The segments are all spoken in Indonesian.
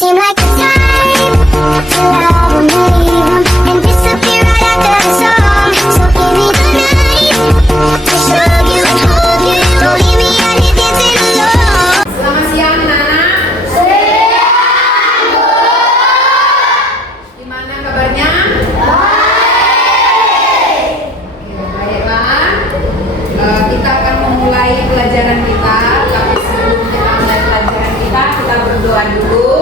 seem like the type to love and leave 'em and disappear right after the song. So give me the night to show you and hold you. Don't leave me out here dancing alone. Selamat siang, anak-anak. Gimana kabarnya? Baik. Baiklah. Kita akan memulai pelajaran kita. Tapi sebelum kita mulai pelajaran kita berdoa dulu.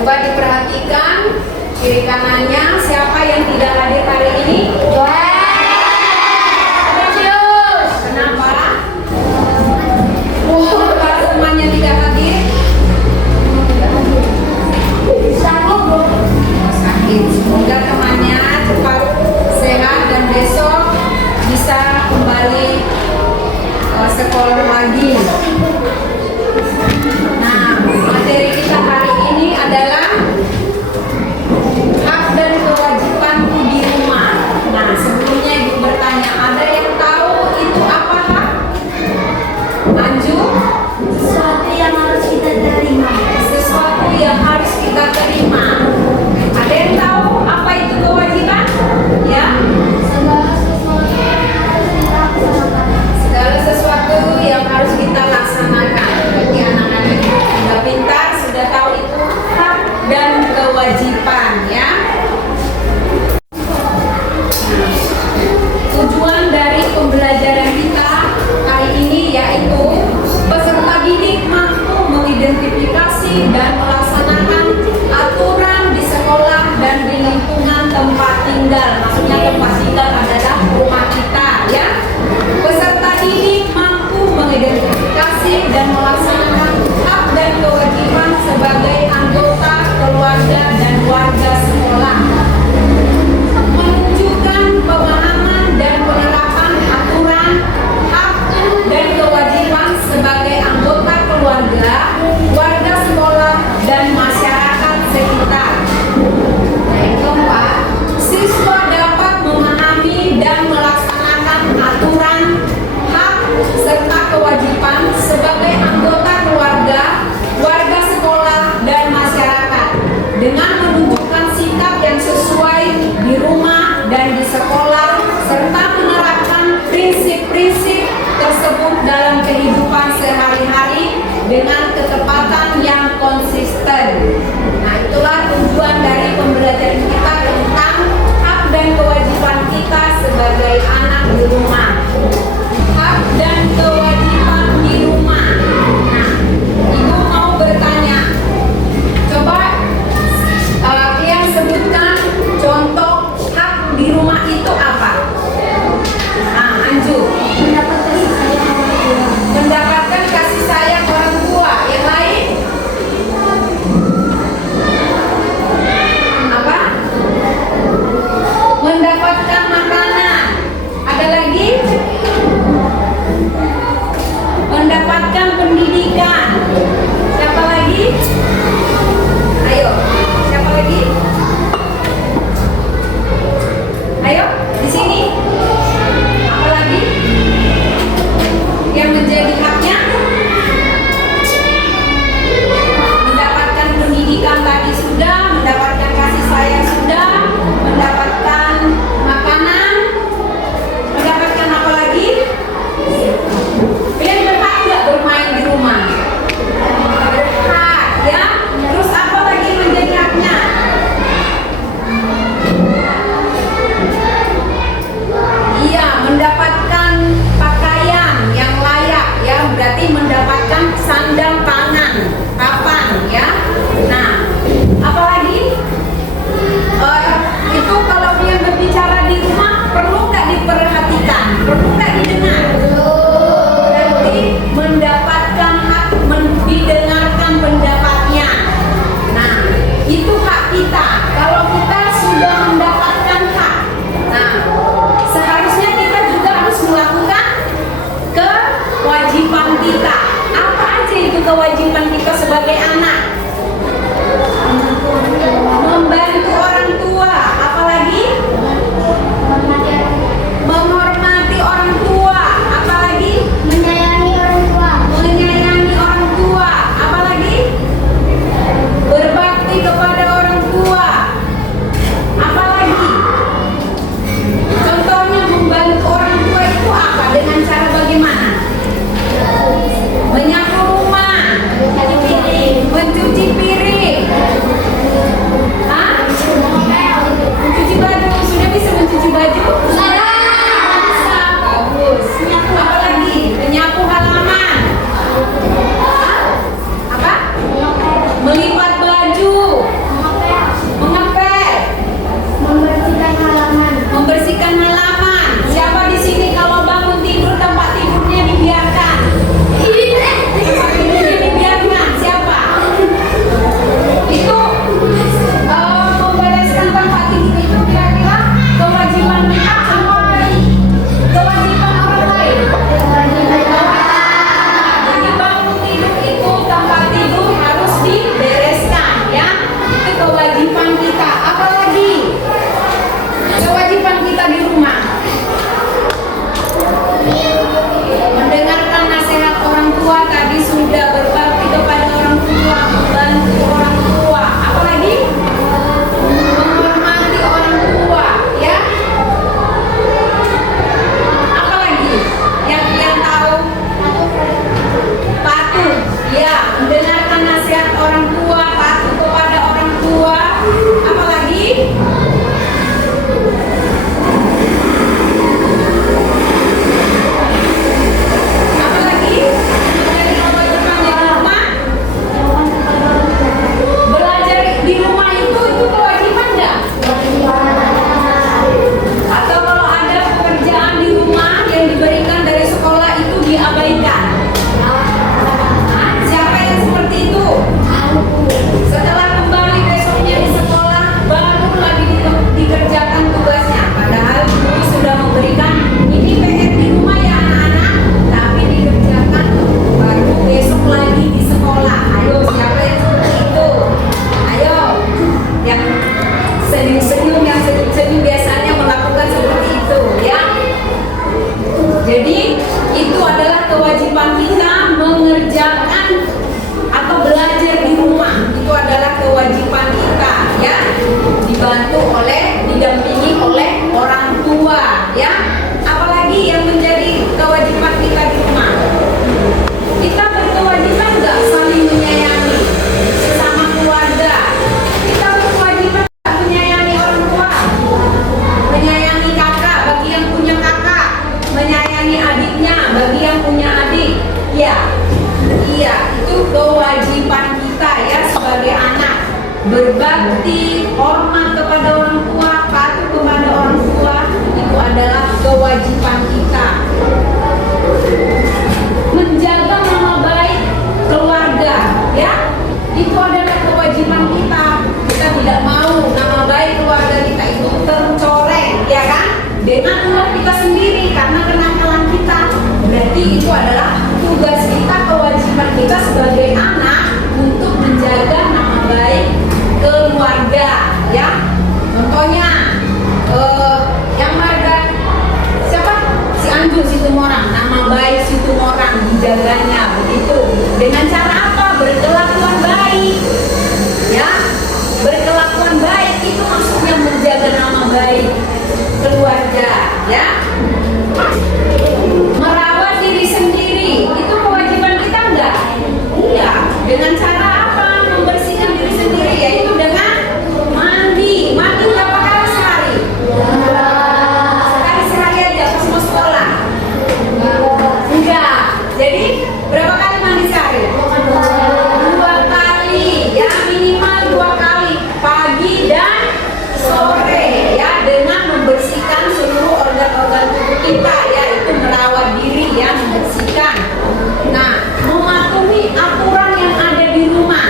Coba diperhatikan kiri kanannya, siapa yang tidak hadir hari ini? Kenapa? Kalau temannya tidak hadir? Sakit. Semoga temannya cepat sehat dan besok bisa kembali sekolah lagi. Nah, materi kita hari ini adalah hak dan kewajibanku di rumah. Nah, sebelumnya Ibu bertanya, ada yang tahu itu apa hak? Lanjut. Sesuatu yang harus kita terima. Sesuatu yang harus kita terima. Ada yang tahu apa itu kewajiban? Ya. Segala sesuatu yang harus kita laksanakan. Bagi anak-anak yang sudah pintar, sudah tahu itu hak dan kewajiban, ya. Apalagi menjadi kewajiban di rumah? Belajar di rumah itu kewajiban nggak? Atau kalau ada pekerjaan di rumah yang diberikan dari sekolah itu diabaikan? Nah, siapa yang seperti itu? Setelah kembali besoknya di sekolah baru lagi dikerjakan tugasnya. Padahal guru sudah memberikan ini PR di rumah ya anak-anak, tapi dikerjakan baru besok lagi di sekolah. Ayo siapa yang seperti itu? Ayo yang senyum-senyum, yang senyum-senyum biasanya melakukan seperti itu ya. Jadi itu adalah kewajiban kita mengerjakan atau belajar di rumah. Itu adalah kewajiban kita ya, dibantu oleh, didampingi oleh orang tua ya. Apalagi yang menjadi kewajiban kita di rumah, kita berkewajiban nggak saling menyayangi sesama keluarga. Kita berkewajiban nggak menyayangi orang tua, menyayangi kakak bagi yang punya kakak, menyayangi adiknya bagi yang punya adik ya. Iya, itu kewajiban kita ya sebagai anak. Berbakti, hormat kepada orang tua, patuh kepada orang tua, itu adalah kewajiban kita. Menjaga nama baik keluarga ya, itu adalah kewajiban kita. Kita tidak mau nama baik keluarga kita itu tercoreng ya kan, dengan uang kita sendiri karena kenakalan kita. Berarti itu adalah tugas kita, kewajiban kita sebagai anak untuk menjaga nama baik keluarga ya. Contohnya yang marga siapa? Si Anjur Situmorang, nama baik Situmorang dijaganya begitu. Dengan cara apa? Berkelakuan baik ya. Berkelakuan baik itu maksudnya menjaga nama baik keluarga ya. Merawat diri sendiri itu kewajiban kita enggak? Iya. Dengan cara apa? Membersihkan diri sendiri, yaitu dengan mandi. Mandi berapa kali sehari? Sekali sehari aja pas mau sekolah? Enggak. Jadi berapa kali mandi sehari? 2 kali ya, minimal 2 kali, pagi dan sore ya, dengan membersihkan seluruh organ-organ tubuh kita ya, itu merawat diri ya, membersihkan. Nah, mematuhi aturan yang ada di rumah.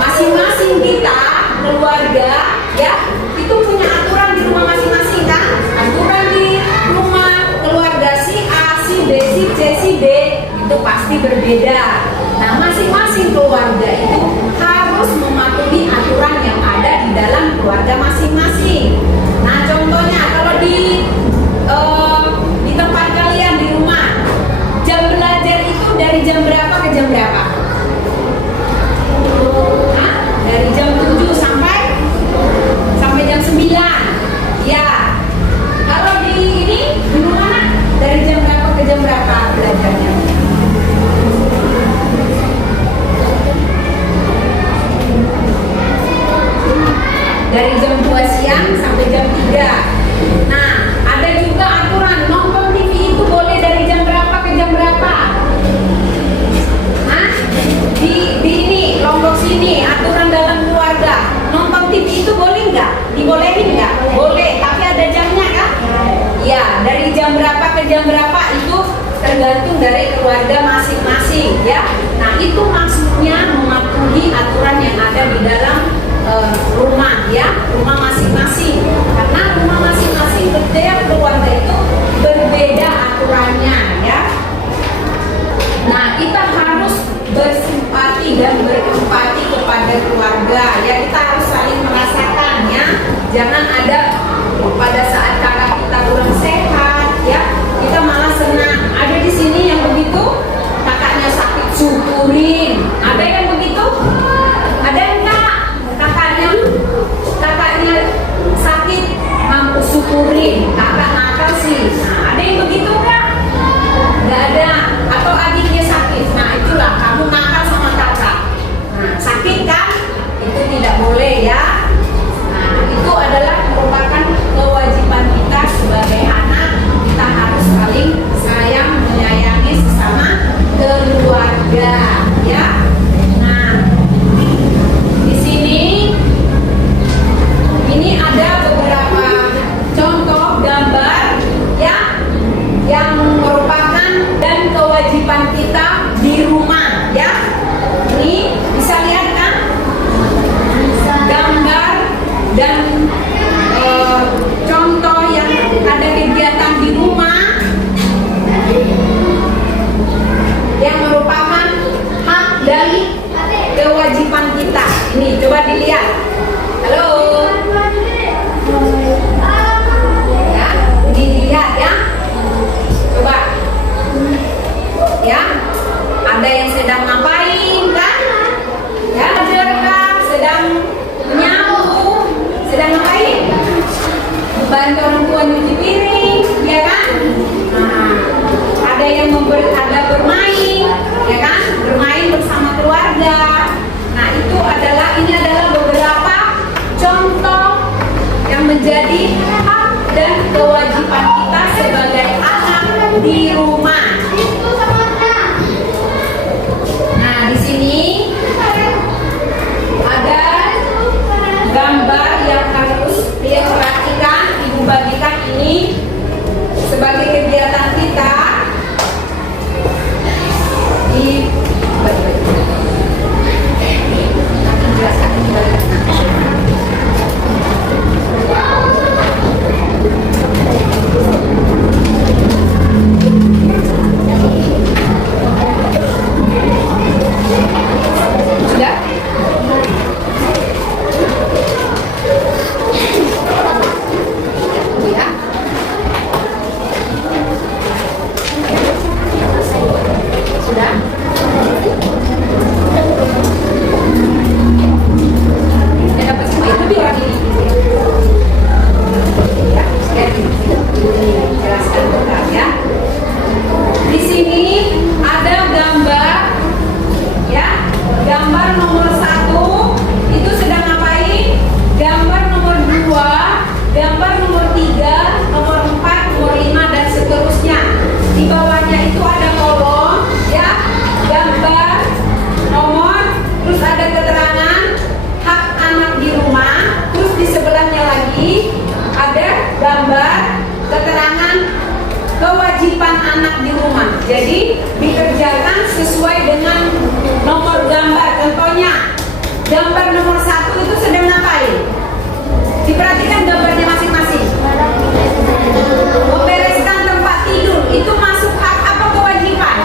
Masing-masing kita keluarga ya, itu punya aturan di rumah masing-masing kan? Aturan di rumah keluarga si A, si B, si C, si D itu pasti berbeda. Nah, masing-masing keluarga itu harus mematuhi aturan yang ada di dalam keluarga masing-masing. Nah, contohnya kalau di tempat kalian di rumah, jam belajar itu dari jam berapa ke jam berapa? Hah? Dari jam 7 sampai jam 9 ya. Kalau di rumah dari jam berapa ke jam berapa belajarnya? Dari jam 2 siang sampai jam 3. Nah, ada juga aturan nonton TV itu boleh dari jam berapa ke jam berapa? Hah? Di ini Lombok sini aturan dalam keluarga, nonton TV itu boleh nggak? Dibolehin nggak? Boleh, tapi ada jamnya kan? Ya, dari jam berapa ke jam berapa itu tergantung dari keluarga masing-masing ya. Nah, itu maksudnya mematuhi aturan yang ada di dalam rumah ya, rumah masing-masing. Karena rumah masing-masing setiap keluarga itu berbeda aturannya ya. Nah, kita harus bersimpati dan berempati kepada keluarga ya. Kita harus saling merasakan ya. Jangan ada pada saat kakak kita kurang sehat ya, kita malah senang. Ada di sini yang begitu, kakaknya sakit syukurin. Ada yang begitu? Ada enggak? Kakaknya sakit mampu syukurin, kakak nakal sih. Nah, ada yang begitu enggak? Enggak ada. Atau adiknya sakit, nah itulah kamu nakal sama kakak. Nah, sakit kan? Itu tidak boleh ya. Nah, itu membantu orang tua nyuci piring, ya kan? Nah, ada yang ada bermain, ya kan? Bermain bersama keluarga. Nah, ini adalah beberapa contoh yang menjadi hak dan kewajiban kita sebagai anak di rumah. Nah, di sini ada gambar yang harus dia perhatikan. Ibu bagikan ini sebagai kegiatan kita di nanti jelaskan sudah. Ya. Sudah. Ya, dapat semua itu di orang ini. Ya, saya jelaskan bentar ya. Di sini ada gambar, ya, gambar nomor 1 itu sedang ngapain? Gambar nomor 2, gambar nomor 3, nomor 4, nomor 5 dan seterusnya. Di bawahnya itu ada kolom, ya, gambar, nomor, terus ada keterangan hak anak di rumah, terus di sebelahnya lagi ada gambar keterangan kewajiban anak di rumah. Jadi dikerjakan sesuai dengan nomor gambar. Contohnya gambar nomor 1 itu sedang ngapain? Diperhatikan gambarnya masing-masing. Membereskan tempat tidur. Itu masuk hak apa kewajiban?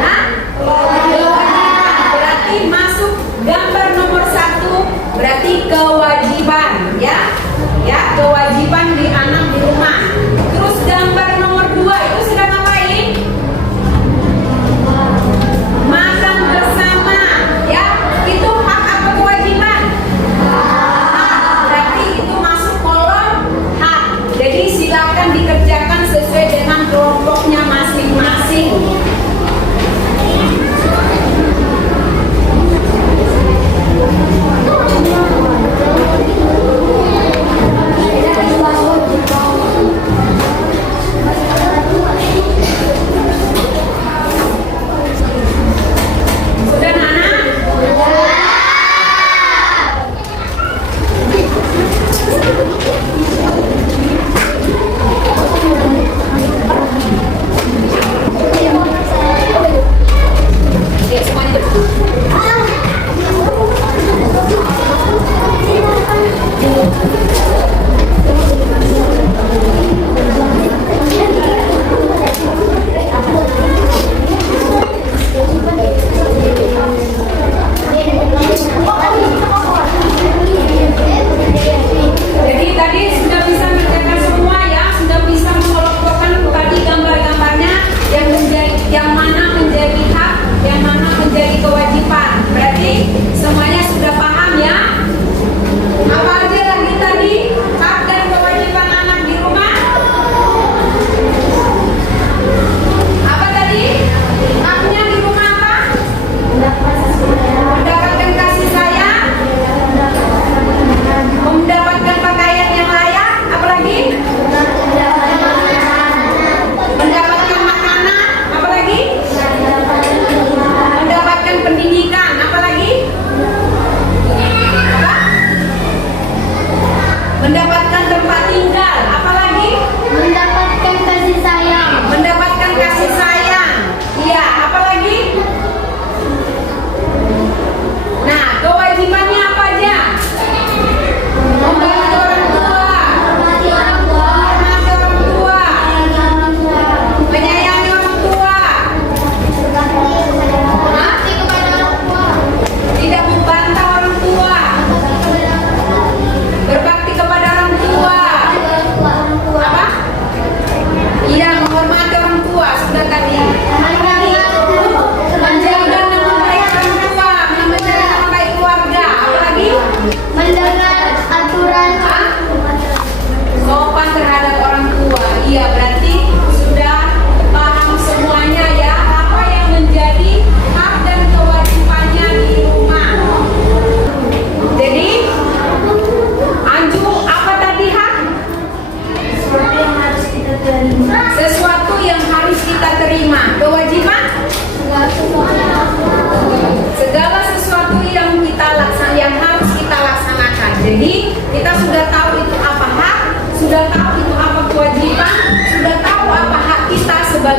Nah, kewajiban. Berarti masuk gambar nomor 1 berarti kewajiban, ya. Ya, kewajiban di anak di rumah. Terus gambar nomor 2 itu sedang ngapain? Makan bersama, ya. Itu hak apa kewajiban? Hak.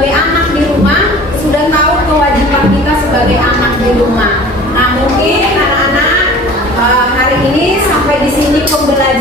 sebagai anak di rumah sudah tahu kewajiban kita sebagai anak di rumah. Nah, mungkin anak-anak hari ini sampai di sini pembelajaran